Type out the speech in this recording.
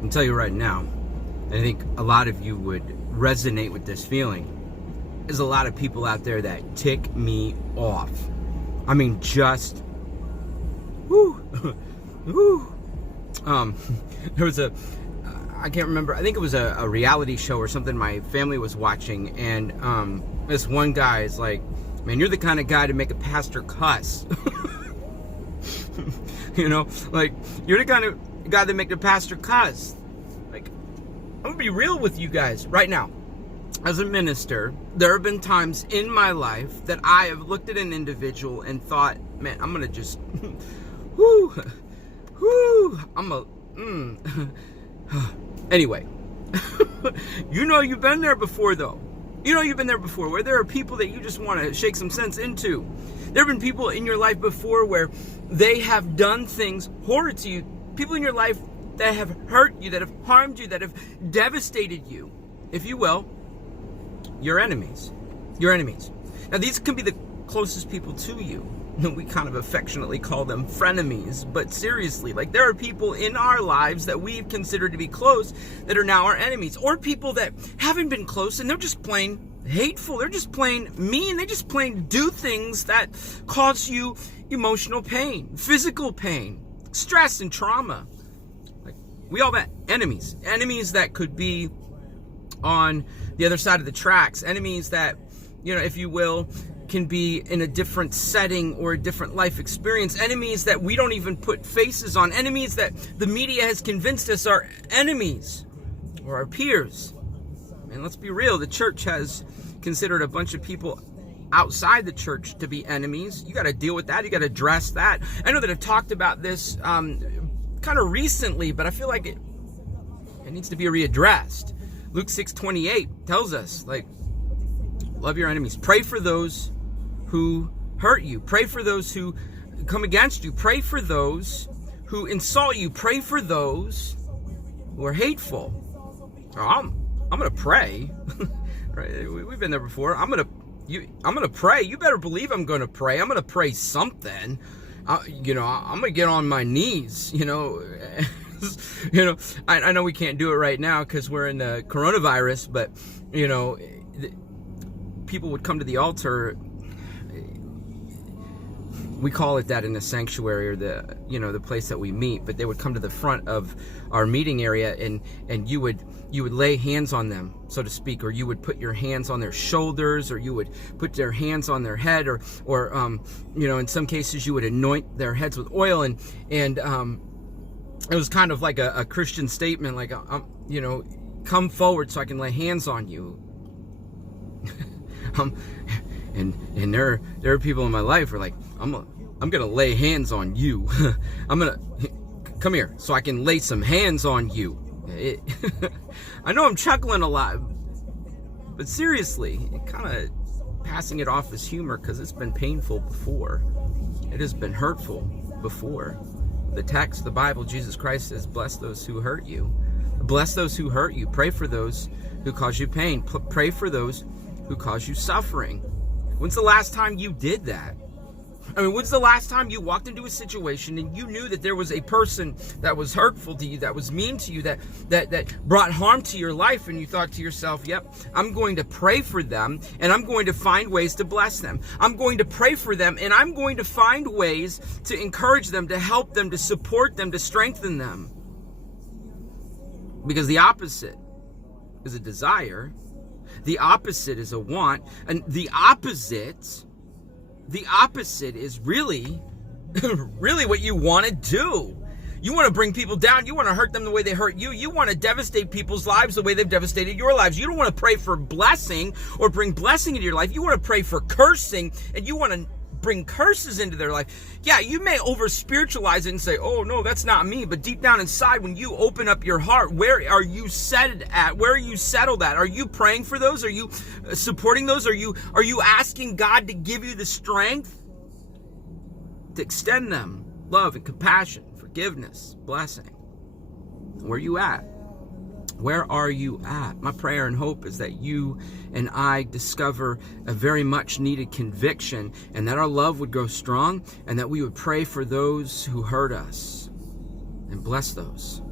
can tell you right now, and I think a lot of you would resonate with this feeling, there's a lot of people out there that tick me off. I mean, just, whoo, whoo. There was I can't remember, I think it was a reality show or something my family was watching, and this one guy is like, man, you're the kind of guy to make a pastor cuss. You know, like, you're the kind of guy that make the pastor cuss. Like, I'm gonna be real with you guys right now. As a minister, there have been times in my life that I have looked at an individual and thought, man, I'm gonna just, whoo, whoo, Anyway, you know you've been there before, though. You know you've been there before, where there are people that you just want to shake some sense into. There have been people in your life before where they have done things horrid to you. People in your life that have hurt you, that have harmed you, that have devastated you, if you will. Your enemies. Your enemies. Now, these can be the closest people to you. We kind of affectionately call them frenemies. But seriously, like, there are people in our lives that we've considered to be close that are now our enemies. Or people that haven't been close and they're just plain hateful. They're just plain mean. They just plain do things that cause you emotional pain, physical pain, stress and trauma. Like, we all have enemies. Enemies that could be on the other side of the tracks. Enemies that, you know, if you will, can be in a different setting or a different life experience. Enemies that we don't even put faces on. Enemies that the media has convinced us are enemies or our peers. And let's be real, the church has considered a bunch of people outside the church to be enemies. You got to deal with that. You got to address that. I know that I've talked about this kind of recently, but I feel like it needs to be readdressed. Luke 6:28 tells us, like, love your enemies. Pray for those who hurt you. Pray for those who come against you. Pray for those who insult you. Pray for those who are hateful. I'm gonna pray. Right? We've been there before. I'm gonna pray. You better believe I'm gonna pray. I'm gonna pray something. I'm gonna get on my knees. I know we can't do it right now because we're in the coronavirus, but people would come to the altar. We call it that in the sanctuary, or the place that we meet, but they would come to the front of our meeting area, and you would lay hands on them, so to speak, or you would put your hands on their shoulders, or you would put their hands on their head, or in some cases you would anoint their heads with oil, and it was kind of like a Christian statement, like, come forward so I can lay hands on you. And there are people in my life who are like, I'm gonna lay hands on you. I'm gonna come here so I can lay some hands on you. I know I'm chuckling a lot, but seriously, kind of passing it off as humor because it's been painful before. It has been hurtful before. The text, the Bible, Jesus Christ says, bless those who hurt you. Bless those who hurt you. Pray for those who cause you pain. Pray for those who cause you suffering. When's the last time you did that? I mean, when's the last time you walked into a situation and you knew that there was a person that was hurtful to you, that was mean to you, that brought harm to your life, and you thought to yourself, yep, I'm going to pray for them, and I'm going to find ways to bless them. I'm going to pray for them, and I'm going to find ways to encourage them, to help them, to support them, to strengthen them. Because the opposite is a desire. The opposite is a want. And the opposite is really what you want to do. You want to bring people down. You want to hurt them the way they hurt you. You want to devastate people's lives the way they've devastated your lives. You don't want to pray for blessing or bring blessing into your life. You want to pray for cursing, and you want to bring curses into their life. Yeah, you may over spiritualize it and say, oh no, that's not me. But deep down inside, when you open up your heart, where are you set at? Where are you settled at? Are you praying for those? Are you supporting those? Are you asking God to give you the strength to extend them love and compassion, forgiveness, blessing? Where are you at? Where are you at? My prayer and hope is that you and I discover a very much needed conviction, and that our love would grow strong, and that we would pray for those who hurt us and bless those